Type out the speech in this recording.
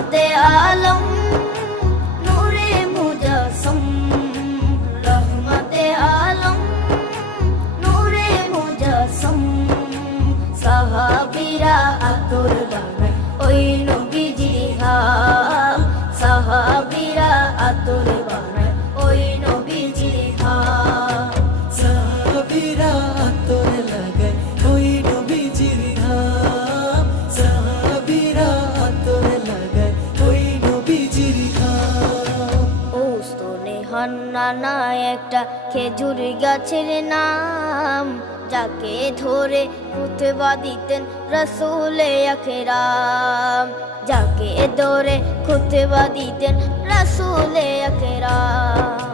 রহমতে আলম নূরে মুজাসসম, রহমতে আলম নূরে মুজাসসম। সাহাবীরা আতর বানায় ওই নবীজির ঘাম, সাহাবীরা আতর বানায় ওই নবীজির ঘাম। সাহাবীরা আতর লাগায় ওই নবীজির ঘাম, সাহাবীরা আতর লাগায় ওই নবীজির ঘাম। ওস্তনে হান্নানা একটা খেজুর গাছের নাম, যাকে ধরে খুতবা দিতেন রাসূলে আকরাম, যাকে ধরে খুতবা দিতেন রাসূলে আকরাম।